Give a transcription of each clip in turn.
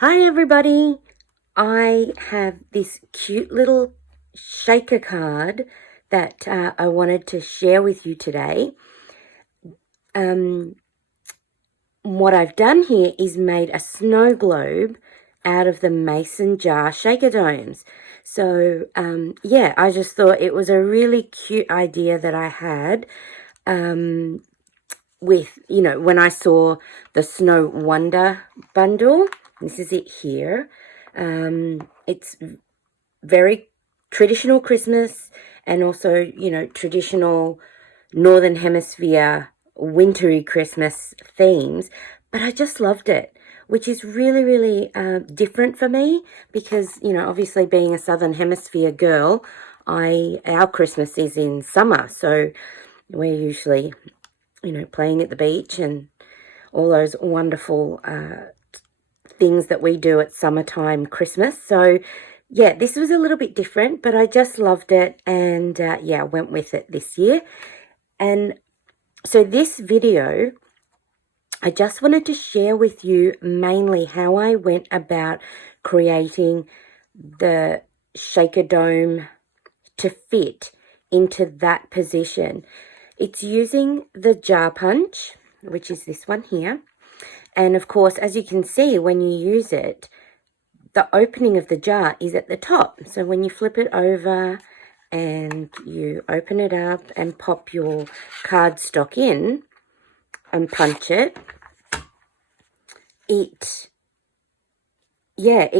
Hi everybody! I have this cute little shaker card that I wanted to share with you today. What I've done here is made a snow globe out of the mason jar shaker domes. So yeah, I just thought it was a really cute idea that I had with, when I saw the Snow Wonder bundle. This is it here. It's very traditional Christmas and also, traditional Northern Hemisphere wintry Christmas themes. But I just loved it, which is really, really different for me because, obviously being a Southern Hemisphere girl, our Christmas is in summer. So we're usually, playing at the beach and all those wonderful things that we do at summertime Christmas. So yeah, this was a little bit different, but I just loved it, and yeah, went with it this year. And so this video, I just wanted to share with you mainly how I went about creating the shaker dome to fit into that position. It's using the jar punch, which is this one here. And of course, as you can see, when you use it, the opening of the jar is at the top. So when you flip it over and you open it up and pop your cardstock in and punch it, it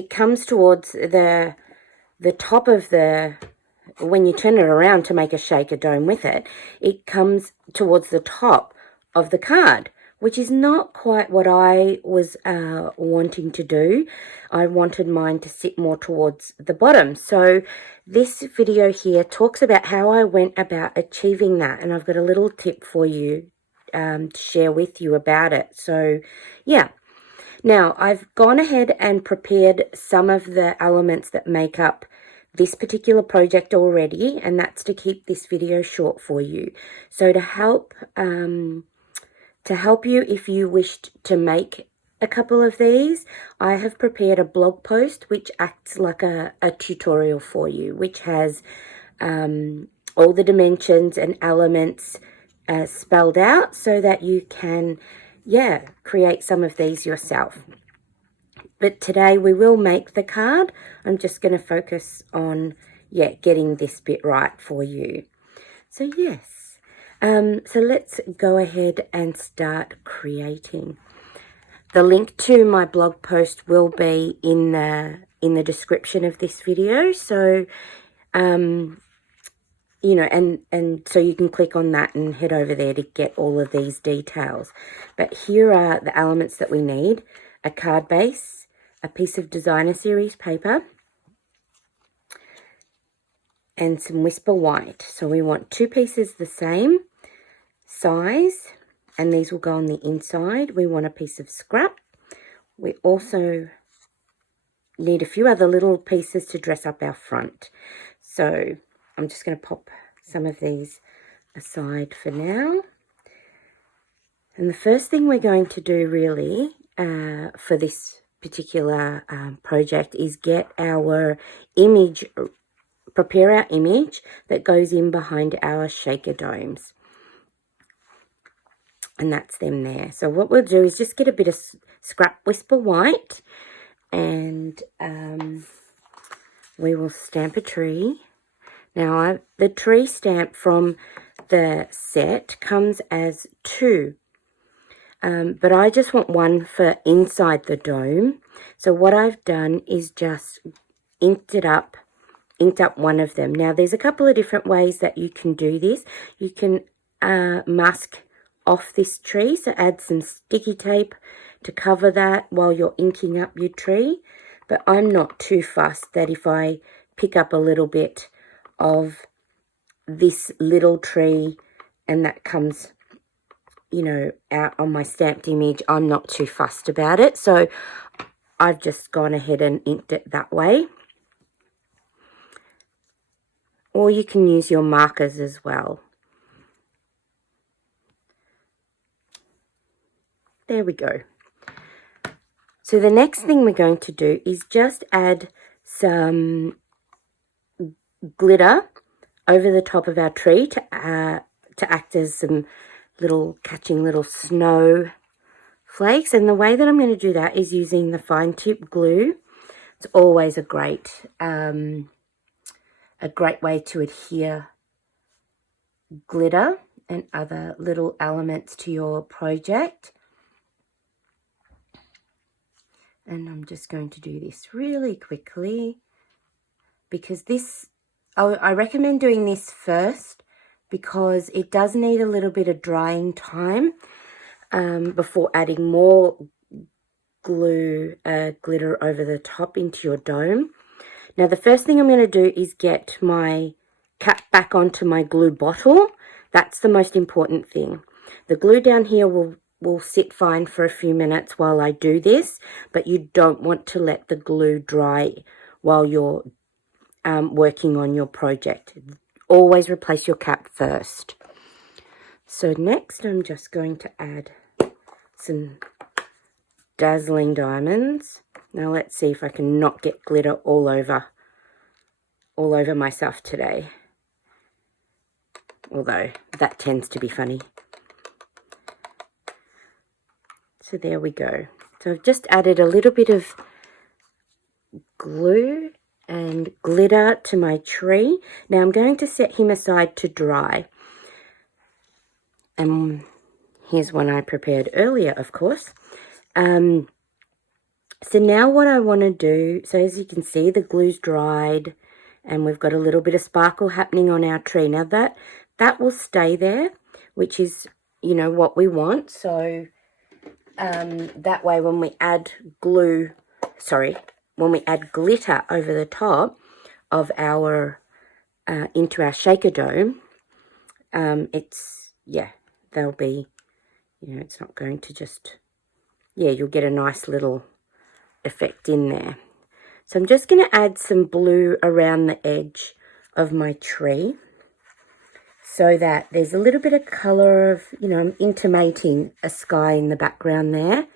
comes towards the top of the, when you turn it around to make a shaker dome with it, it comes towards the top of the card, which is not quite what I was wanting to do. I wanted mine to sit more towards the bottom. So this video here talks about how I went about achieving that, and I've got a little tip for you to share with you about it. So yeah. Now, I've gone ahead and prepared some of the elements that make up this particular project already, and that's to keep this video short for you. So to help you if you wished to make a couple of these, I have prepared a blog post which acts like a tutorial for you, which has all the dimensions and elements spelled out so that you can create some of these yourself. But today we will make the card. I'm just going to focus on getting this bit right for you. So yes, so let's go ahead and start creating. The link to my blog post will be in the description of this video. So and so you can click on that and head over there to get all of these details. But here are the elements that we need: a card base, a piece of designer series paper, and some Whisper White. So we want 2 pieces the same size, and these will go on the inside. We want a piece of scrap. We also need a few other little pieces to dress up our front. So I'm just going to pop some of these aside for now. And the first thing we're going to do really for this particular project is get our image, prepare our image that goes in behind our shaker domes. And that's them there. So what we'll do is just get a bit of scrap Whisper White, and we will stamp a tree. Now, the tree stamp from the set comes as 2. But I just want one for inside the dome. So what I've done is just inked up one of them. Now, there's a couple of different ways that you can do this. You can mask off this tree, so add some sticky tape to cover that while you're inking up your tree. But I'm not too fussed that if I pick up a little bit of this little tree and that comes, out on my stamped image, I'm not too fussed about it. So I've just gone ahead and inked it that way. Or you can use your markers as well. There we go. So the next thing we're going to do is just add some glitter over the top of our tree to act as some catching little snow flakes. And the way that I'm going to do that is using the fine tip glue. It's always a great way to adhere glitter and other little elements to your project. And I'm just going to do this really quickly because I recommend doing this first because it does need a little bit of drying time before adding more glitter over the top into your dome. Now the first thing I'm going to do is get my cap back onto my glue bottle. That's the most important thing. The glue down here will sit fine for a few minutes while I do this, but you don't want to let the glue dry while you're working on your project. Always replace your cap first. So next I'm just going to add some dazzling diamonds. Now let's see if I can not get glitter all over myself today. Although that tends to be funny. So there we go. So I've just added a little bit of glue and glitter to my tree. Now I'm going to set him aside to dry. And here's one I prepared earlier, of course. So now what I want to do, so as you can see, the glue's dried and we've got a little bit of sparkle happening on our tree. Now that will stay there, which is, what we want. So that way when we add glitter over the top of our, into our shaker dome, they'll be, it's not going to just, you'll get a nice little effect in there. So I'm just going to add some blue around the edge of my tree so that there's a little bit of colour of, I'm intimating a sky in the background there.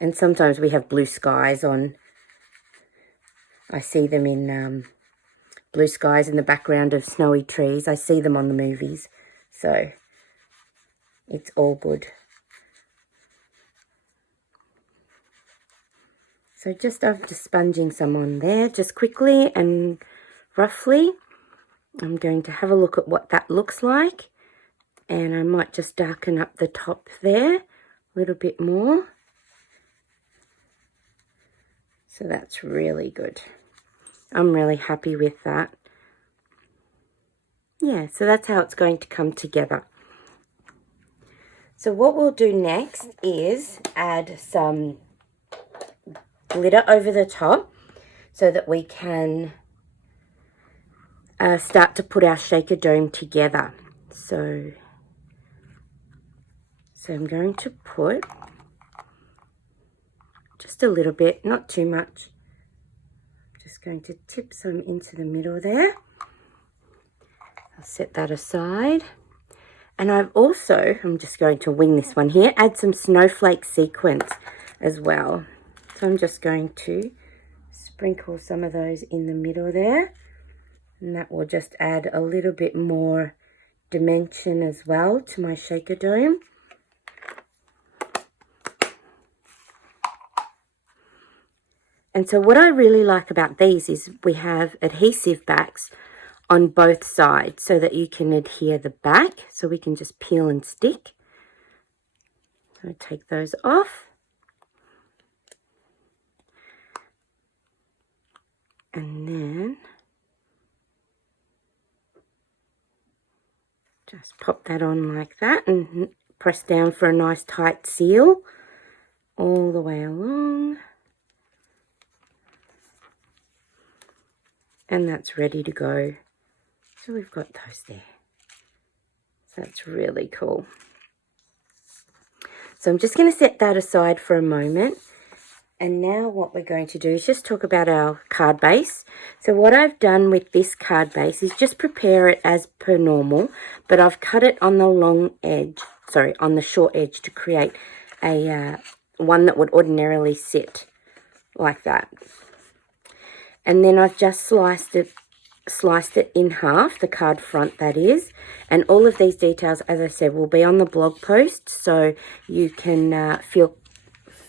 And sometimes we have blue skies on. I see them in blue skies in the background of snowy trees. I see them on the movies. So it's all good. So I'm just sponging some on there just quickly and roughly. I'm going to have a look at what that looks like. And I might just darken up the top there a little bit more. So that's really good. I'm really happy with that. Yeah, so that's how it's going to come together. So what we'll do next is add some glitter over the top so that we can start to put our shaker dome together. So I'm going to put just a little bit, not too much. I'm just going to tip some into the middle there. I'll set that aside. And I'm just going to wing this one here, add some snowflake sequins as well. So I'm just going to sprinkle some of those in the middle there. And that will just add a little bit more dimension as well to my shaker dome. And so what I really like about these is we have adhesive backs on both sides so that you can adhere the back. So we can just peel and stick. So take those off. And then just pop that on like that and press down for a nice tight seal all the way along. And that's ready to go. So we've got those there. So that's really cool. So I'm just going to set that aside for a moment. And now what we're going to do is just talk about our card base. So what I've done with this card base is just prepare it as per normal, but I've cut it on the long edge sorry, on the short edge to create a one that would ordinarily sit like that. And then I've just sliced it in half, the card front that is, and all of these details, as I said, will be on the blog post, so you can head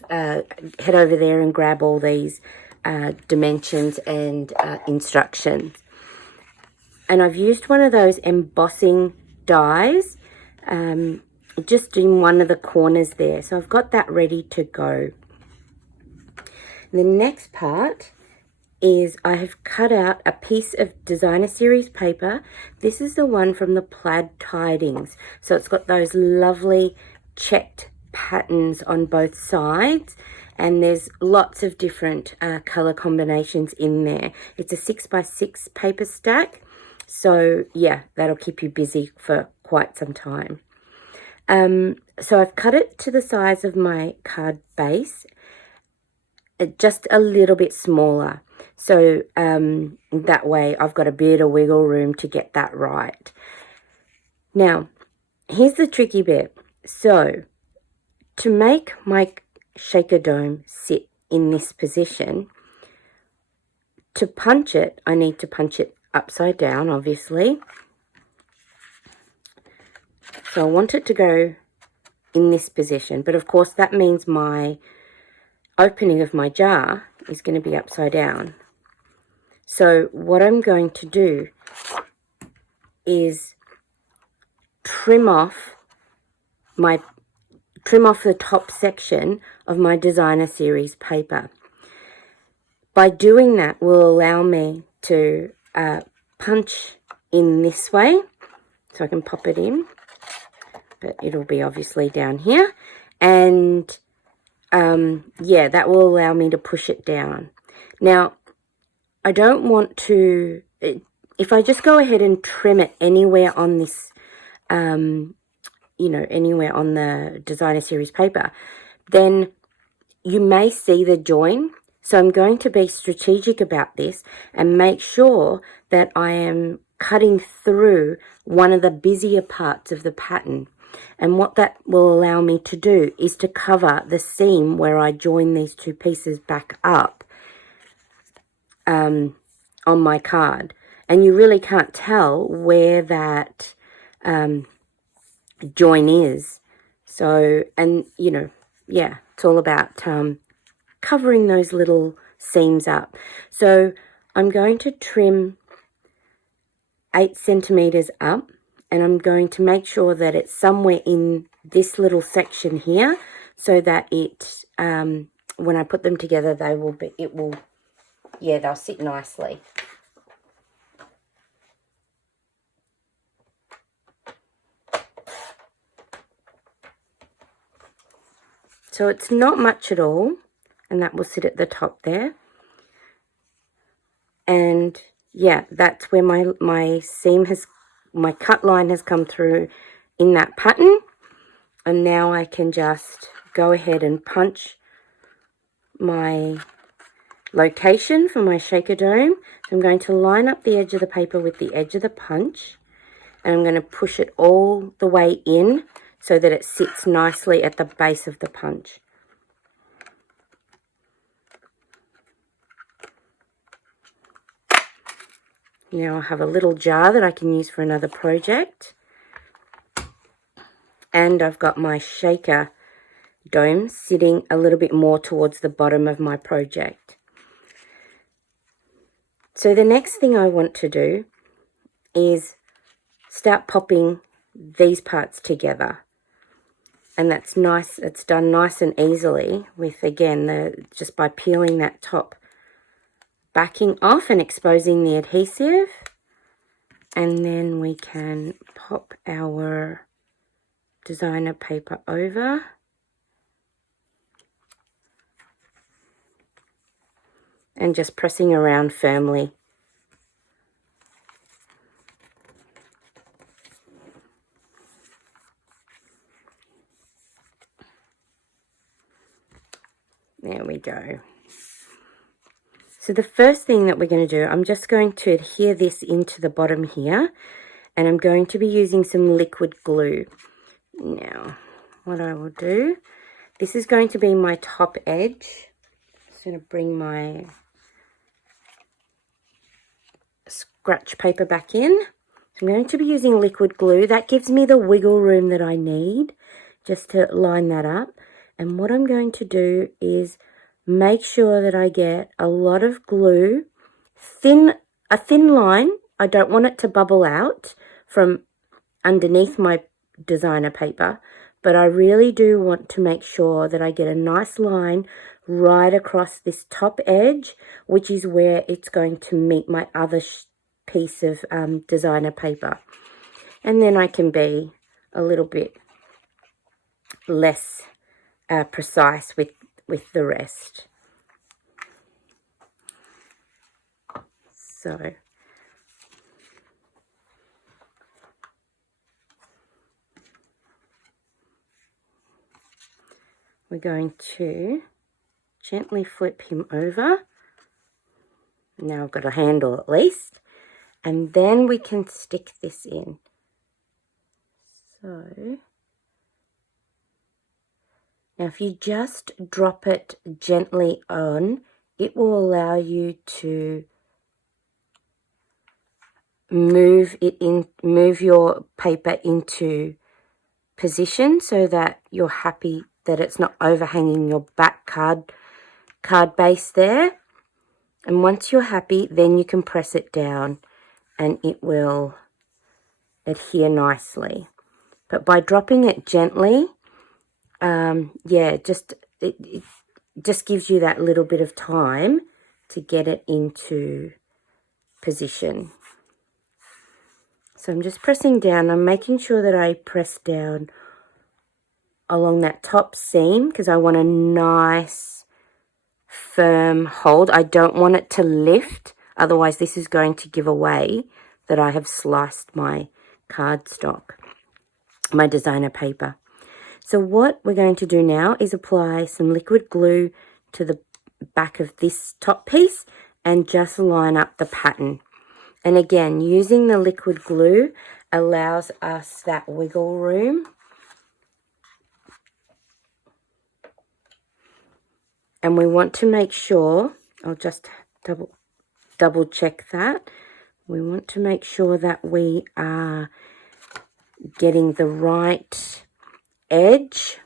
over there and grab all these dimensions and instructions. And I've used one of those embossing dies just in one of the corners there, so I've got that ready to go. The next part is I have cut out a piece of designer series paper. This is the one from the Plaid Tidings. So it's got those lovely checked patterns on both sides, and there's lots of different color combinations in there. It's a 6x6 paper stack. So yeah, that'll keep you busy for quite some time. So I've cut it to the size of my card base, just a little bit smaller. So that way I've got a bit of wiggle room to get that right. Now, here's the tricky bit. So to make my shaker dome sit in this position, to punch it, I need to punch it upside down, obviously. So I want it to go in this position, but of course that means my opening of my jar is going to be upside down. So what I'm going to do is trim off the top section of my designer series paper. By doing that will allow me to punch in this way, so I can pop it in, but it'll be obviously down here, and yeah, that will allow me to push it down. Now, I don't want to, if I just go ahead and trim it anywhere on this, you know, anywhere on the designer series paper, then you may see the join. So I'm going to be strategic about this and make sure that I am cutting through one of the busier parts of the pattern. And what that will allow me to do is to cover the seam where I join these two pieces back up on my card. And you really can't tell where that join is. So, and you know, yeah, it's all about covering those little seams up. So I'm going to trim 8 centimeters up, and I'm going to make sure that it's somewhere in this little section here, so that it, when I put them together, they will be, yeah, they'll sit nicely. So it's not much at all, and that will sit at the top there. And yeah, that's where my seam has, my cut line has come through in that pattern. And now I can just go ahead and punch my location for my shaker dome. So I'm going to line up the edge of the paper with the edge of the punch, and I'm going to push it all the way in so that it sits nicely at the base of the punch. Now I have a little jar that I can use for another project. And I've got my shaker dome sitting a little bit more towards the bottom of my project. So the next thing I want to do is start popping these parts together. And that's nice, it's done nice and easily with, again, just by peeling that top backing off and exposing the adhesive. And then we can pop our designer paper over. And just pressing around firmly. There we go. So the first thing that we're going to do, I'm just going to adhere this into the bottom here, and I'm going to be using some liquid glue. Now, what I will do, this is going to be my top edge. I'm just going to bring my scratch paper back in. I'm going to be using liquid glue. That gives me the wiggle room that I need just to line that up. And what I'm going to do is make sure that I get a lot of glue, a thin line. I don't want it to bubble out from underneath my designer paper, but I really do want to make sure that I get a nice line right across this top edge, which is where it's going to meet my other piece of designer paper. And then I can be a little bit less precise with the rest. So we're going to gently flip him over. Now I've got a handle at least. And then we can stick this in. So now if you just drop it gently on, it will allow you to move your paper into position so that you're happy that it's not overhanging your back card base there. And once you're happy, then you can press it down and it will adhere nicely. But by dropping it gently, it just gives you that little bit of time to get it into position. So I'm just pressing down. I'm making sure that I press down along that top seam because I want a nice firm hold. I don't want it to lift, otherwise this is going to give away that I have sliced my cardstock, my designer paper. So what we're going to do now is apply some liquid glue to the back of this top piece and just line up the pattern. And again, using the liquid glue allows us that wiggle room. And we want to make sure, I'll just double check that. We want to make sure that we are getting the right edge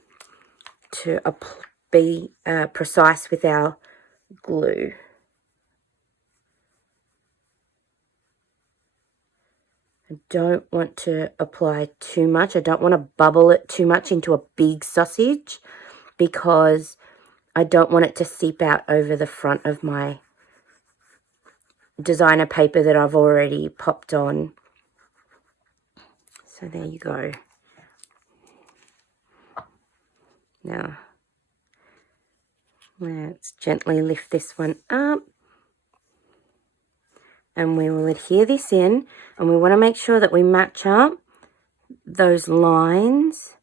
to be precise with our glue. I don't want to apply too much. I don't want to bubble it too much into a big sausage because I don't want it to seep out over the front of my designer paper that I've already popped on. So there you go. Now, let's gently lift this one up. And we will adhere this in, and we want to make sure that we match up those lines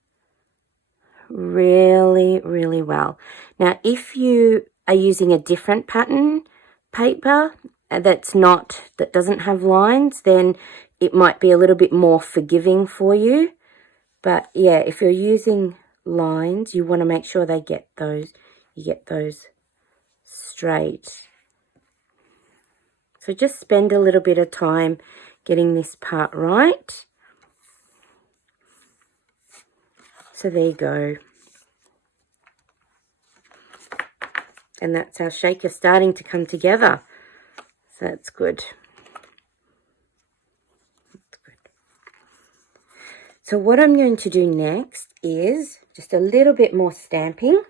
really, really well. Now, if you are using a different pattern paper that doesn't have lines, then it might be a little bit more forgiving for you. But yeah, if you're using lines, you want to make sure you get those straight. So just spend a little bit of time getting this part right. So there you go. And that's our shaker starting to come together. So that's good. That's good. So what I'm going to do next is just a little bit more stamping.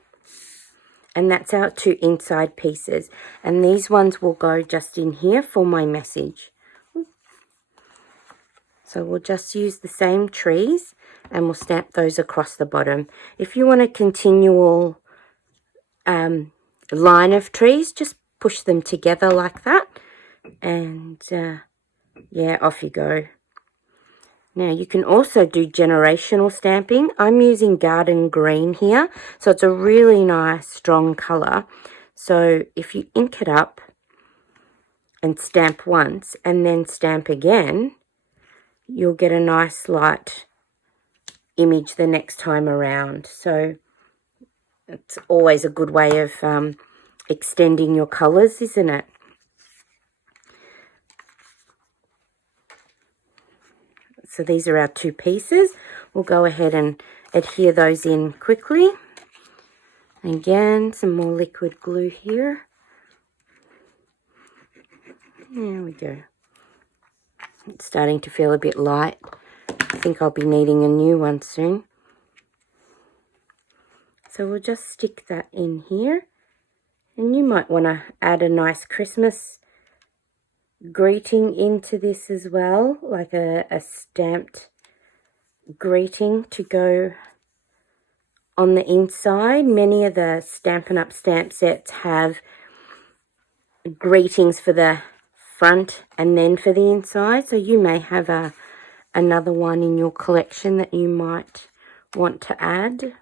And that's our two inside pieces. And these ones will go just in here for my message. So we'll just use the same trees and we'll stamp those across the bottom. If you want a continual line of trees, just push them together like that. And yeah, off you go. Now you can also do generational stamping. I'm using garden green here, so it's a really nice strong colour. So if you ink it up and stamp once and then stamp again, you'll get a nice light image the next time around. So it's always a good way of extending your colours, isn't it? So these are our two pieces. We'll go ahead and adhere those in quickly. Again, some more liquid glue here. There we go. It's starting to feel a bit light. I think I'll be needing a new one soon. So we'll just stick that in here. And you might want to add a nice Christmas greeting into this as well, like a stamped greeting to go on the inside. Many of the Stampin' Up! Stamp sets have greetings for the front and then for the inside, so you may have another one in your collection that you might want to add.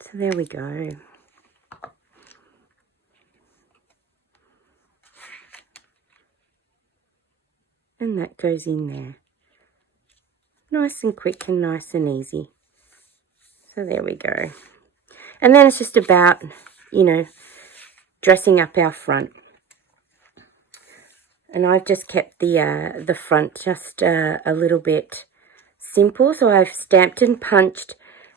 So there we go. And that goes in there. Nice and quick and nice and easy. So there we go. And then it's just about, you know, dressing up our front. And I've just kept the front just a little bit simple. So I've stamped and punched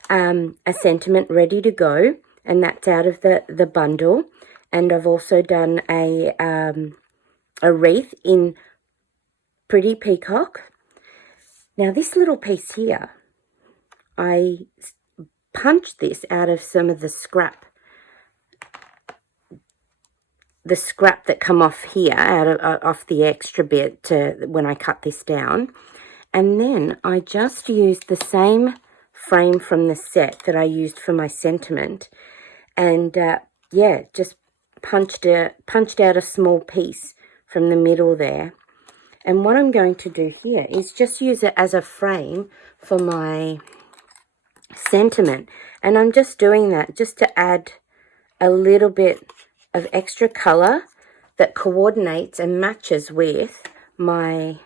a sentiment ready to go, and that's out of the bundle. And I've also done a wreath in Pretty Peacock. Now this little piece here, I punched this out of some of the scrap that come off here, off the extra bit when I cut this down. And then I just used the same frame from the set that I used for my sentiment, and yeah, just punched out a small piece from the middle there. And what I'm going to do here is just use it as a frame for my sentiment. And I'm just doing that just to add a little bit of extra colour that coordinates and matches with my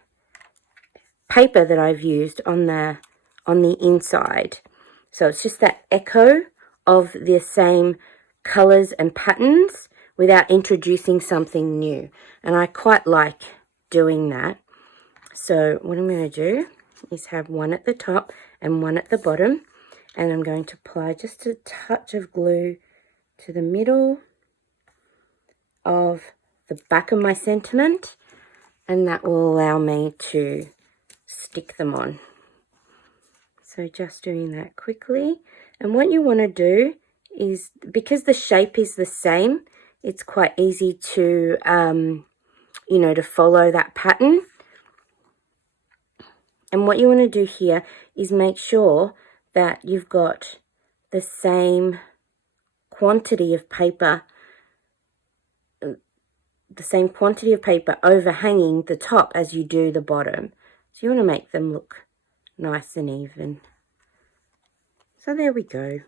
paper that I've used on the inside. So it's just that echo of the same colours and patterns without introducing something new. And I quite like doing that. So what I'm going to do is have one at the top and one at the bottom, and I'm going to apply just a touch of glue to the middle of the back of my sentiment, and that will allow me to stick them on. So just doing that quickly. And what you want to do is, because the shape is the same, it's quite easy to you know, to follow that pattern. And what you want to do here is make sure that you've got the same quantity of paper, overhanging the top as you do the bottom. So you want to make them look nice and even. So there we go.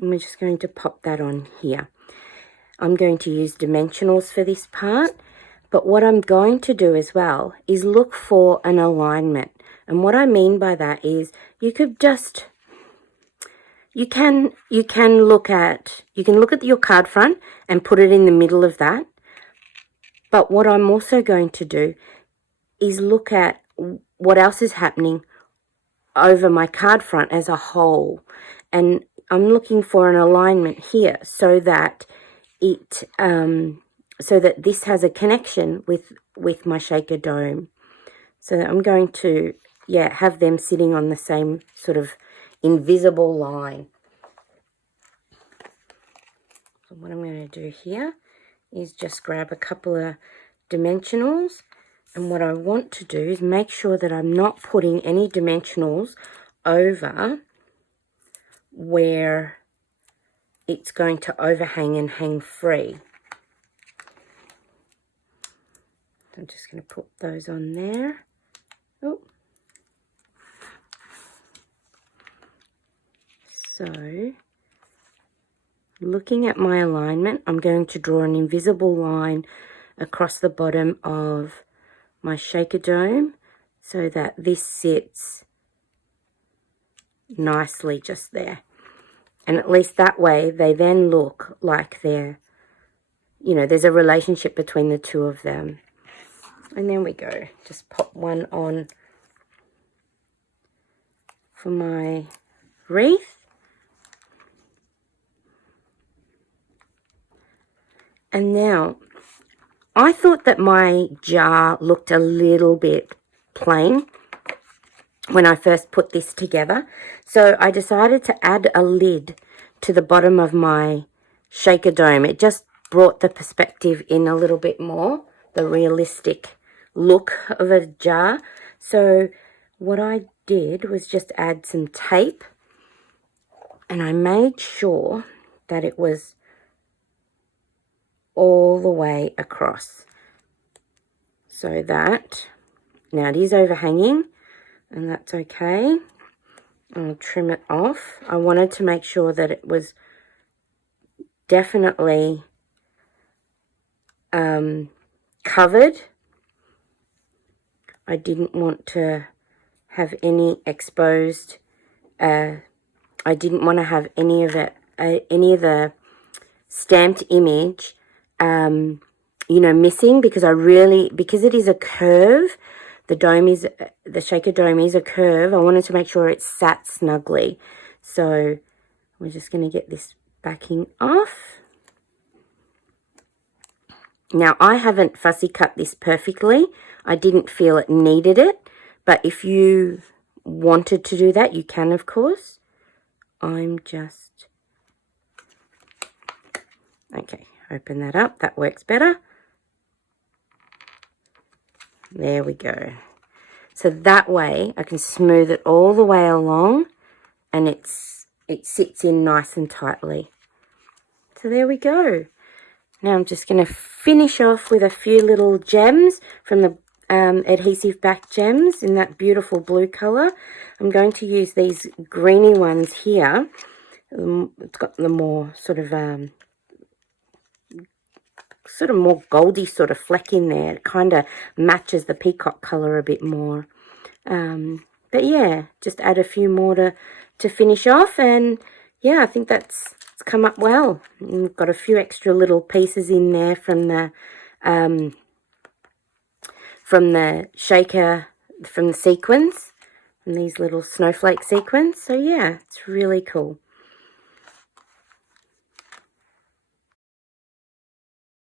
And we're just going to pop that on here. I'm going to use dimensionals for this part, but what I'm going to do as well is look for an alignment. And what I mean by that is you could just, you can look at your card front and put it in the middle of that. But what I'm also going to do is look at what else is happening over my card front as a whole. And I'm looking for an alignment here so that it so that this has a connection with my shaker dome. So I'm going to, yeah, have them sitting on the same sort of invisible line. So what I'm going to do here is just grab a couple of dimensionals, and what I want to do is make sure that I'm not putting any dimensionals over where it's going to overhang and hang free. I'm just going to put those on there. Oh. So, looking at my alignment, I'm going to draw an invisible line across the bottom of my shaker dome so that this sits nicely just there. And at least that way they then look like they're, you know, there's a relationship between the two of them. And then we go, just pop one on for my wreath. And now, I thought that my jar looked a little bit plain when I first put this together. So I decided to add a lid to the bottom of my shaker dome. It just brought the perspective in a little bit more, the realistic look of a jar. So what I did was just add some tape, and I made sure that it was all the way across, so that now it is overhanging, and that's okay. I'll trim it off. I wanted to make sure that it was definitely covered. I didn't want to have any exposed, I didn't want to have any of it, any of the stamped image, you know, missing, because because it is a curve, the shaker dome is a curve. I wanted to make sure it sat snugly. So we're just going to get this backing off. Now, I haven't fussy cut this perfectly. I didn't feel it needed it, but if you wanted to do that, you can, of course. I'm just... Okay, open that up. That works better. There we go. So that way, I can smooth it all the way along, and it sits in nice and tightly. So there we go. Now I'm just going to finish off with a few little gems from the adhesive back gems in that beautiful blue colour. I'm going to use these greeny ones here. It's got the more sort of more goldy sort of fleck in there. It kind of matches the peacock colour a bit more. But yeah, just add a few more to finish off, and yeah, I think it's come up well. And we've got a few extra little pieces in there from the shaker, from the sequins, from these little snowflake sequins. So yeah, it's really cool.